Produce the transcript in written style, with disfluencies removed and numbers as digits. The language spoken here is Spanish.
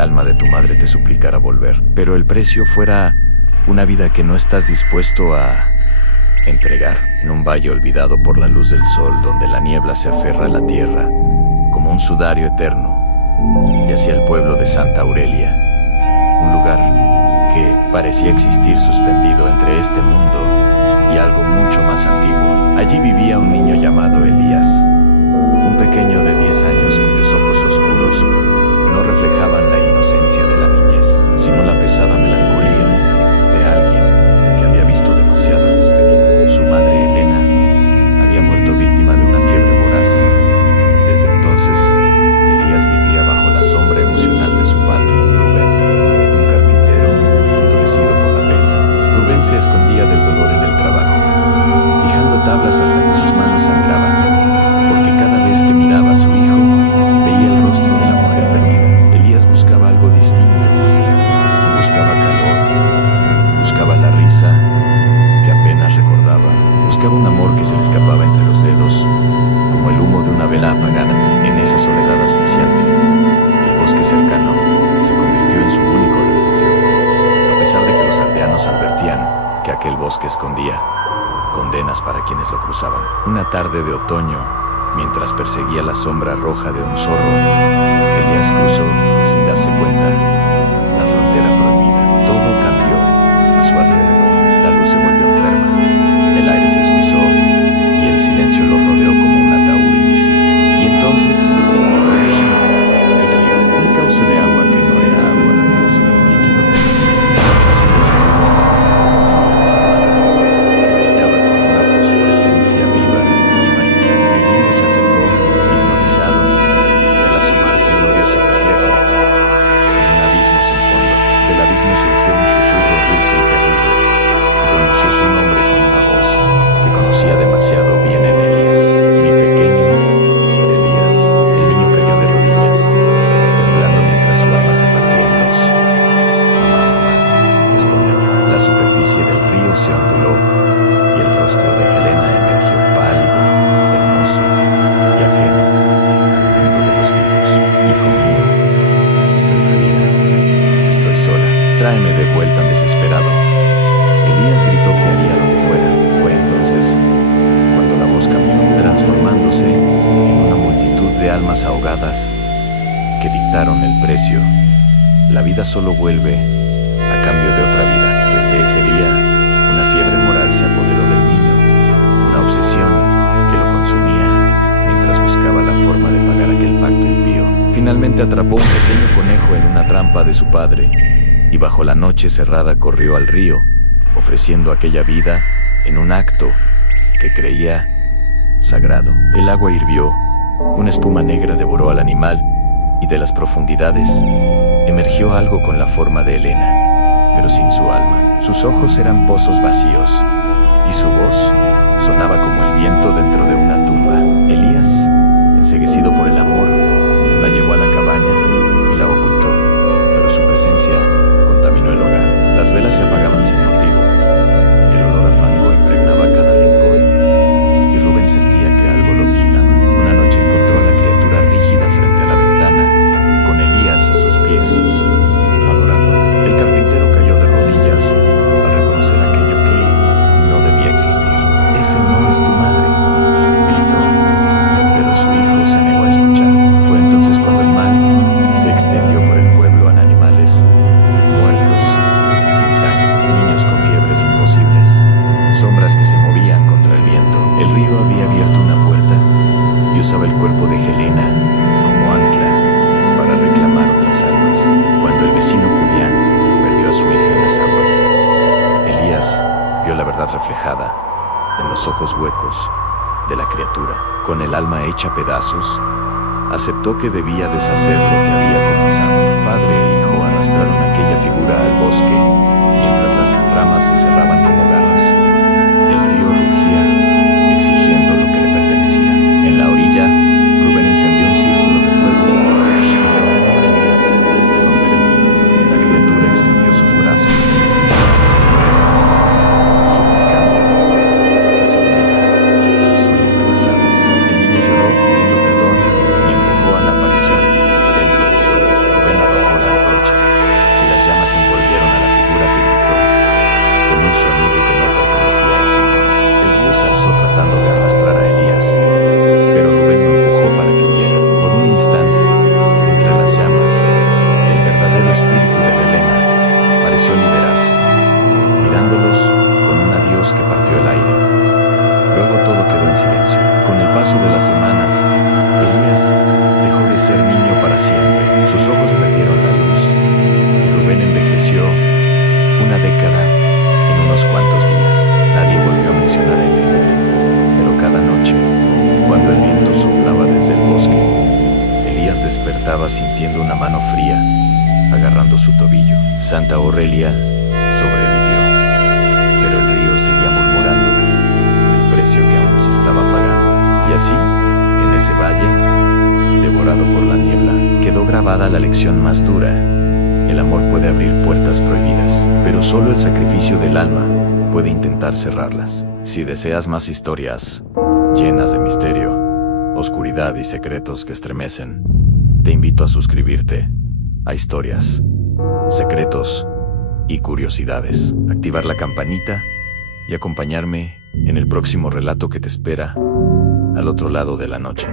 alma de tu madre te suplicara volver, pero el precio fuera una vida que no estás dispuesto a entregar. En un valle olvidado por la luz del sol, donde la niebla se aferra a la tierra como un sudario eterno, y hacia el pueblo de Santa Aurelia, un lugar que parecía existir suspendido entre este mundo y algo mucho más antiguo. Allí vivía un niño llamado Elías, un pequeño de 10 años cuyos ojos oscuros no reflejaban la inocencia de la niñez, sino la pesada melancolía de alguien que había visto demasiadas despedidas. Su madre, Elena, había muerto víctima de una fiebre voraz, y desde entonces Elías vivía bajo la sombra emocional de su padre, Rubén, un carpintero endurecido por la pena. Rubén se escondía del dolor en el trabajo, lijando tablas hasta que sus manos sangraban, porque cada vez que miraba a su hijo, veía el rostro de la mujer perdida. Elías buscaba algo distinto. No buscaba calor, buscaba la risa que apenas recordaba, buscaba un amor que se le escapaba entre los dedos, como el humo de una vela apagada. En esa soledad asfixiante, el bosque cercano se convirtió en su único refugio, a pesar de que los aldeanos advertían que aquel bosque escondía condenas para quienes lo cruzaban. Una tarde de otoño, mientras perseguía la sombra roja de un zorro, Elías cruzó, sin darse cuenta, la frontera prohibida. Todo cambió a su alrededor. La luz se volvió enferma, el aire se espesó y el silencio lo rodeó como un ataúd invisible. Y entonces, lo veía, el río, un cauce de agua que no era agua, sino un líquido denso, azul oscuro, que brillaba con una fosforescencia viva y maligna. El niño se acercó, hipnotizado, y al asomarse no vio su reflejo, sino un abismo sin fondo. Del abismo surgió un susurro dulce y terrible, que pronunció su nombre con una voz que conocía demasiado bien en Elías. Mi pequeño Elías. El niño cayó de rodillas, temblando mientras su alma se partía en dos. Mamá, mamá, respóndeme. La superficie del río se onduló y el rostro de Helena emergió pálido, hermoso y ajeno al mundo de los vivos. Hijo mío, estoy fría, estoy sola, tráeme de vuelta desesperado. Elías gritó que haría lo que fuera. Fue entonces cuando la voz cambió, transformándose en una multitud de almas ahogadas que dictaron el precio. La vida solo vuelve a cambio de otra vida. Desde ese día, una fiebre moral se apoderó del niño, una obsesión que lo consumía mientras buscaba la forma de pagar aquel pacto impío. Finalmente atrapó un pequeño conejo en una trampa de su padre y bajo la noche cerrada corrió al río, ofreciendo aquella vida en un acto que creía sagrado. El agua hirvió, una espuma negra devoró al animal y de las profundidades emergió algo con la forma de Helena, pero sin su alma. Sus ojos eran pozos vacíos y su voz sonaba como el viento dentro de una tumba. Elías, enceguecido por el amor, la llevó a la cabaña y la ocultó, pero su presencia contaminó el hogar. Las velas se apagaban sin motivo, el olor a fango impregnaba cada rincón y Rubén sentía que algo lo vigilaba. Una noche encontró a la criatura rígida frente a la ventana, con Elías a sus pies, adorándola. El carpintero cayó de rodillas al reconocer aquello que no debía existir. «Ese no es tu madre», gritó, pero su hijo se negó a escuchar. Fue entonces cuando el mal se extendió por el pueblo en animales muertos, sin sangre, niños con fiebres imposibles, sombras que se movían contra el viento. El río había abierto una puerta y usaba el cuerpo de Helena como ancla para reclamar otras almas. Cuando el vecino Julián perdió a su hija en las aguas, Elías vio la verdad reflejada en los ojos huecos de la criatura. Con el alma hecha pedazos, aceptó que debía deshacer lo que había comenzado. Padre e hijo arrastraron aquella figura al bosque, mientras las ramas se cerraban como garras, y el río rugía, exigiendo lo que le pertenecía. En la orilla, Rubén encendió un círculo de fuego y le ordenó a Elías romper el vínculo. La criatura extendió sus brazos, suplicándole que se uniera al sueño de las aguas. El niño lloró pidiendo perdón y empujó a la aparición dentro del fuego. Rubén arrojó la antorcha paso de las semanas, Elías dejó de ser niño para siempre. Sus ojos perdieron la luz y Rubén envejeció una década en unos cuantos días. Nadie volvió a mencionar a Elena, pero cada noche, cuando el viento soplaba desde el bosque, Elías despertaba sintiendo una mano fría agarrando su tobillo. Santa Aurelia sobrevivió, pero el río seguía murmurando el precio que aún se estaba pagando. Y así, en ese valle, devorado por la niebla, quedó grabada la lección más dura. El amor puede abrir puertas prohibidas, pero solo el sacrificio del alma puede intentar cerrarlas. Si deseas más historias llenas de misterio, oscuridad y secretos que estremecen, te invito a suscribirte a Historias, Secretos y Curiosidades, activar la campanita y acompañarme en el próximo relato que te espera al otro lado de la noche.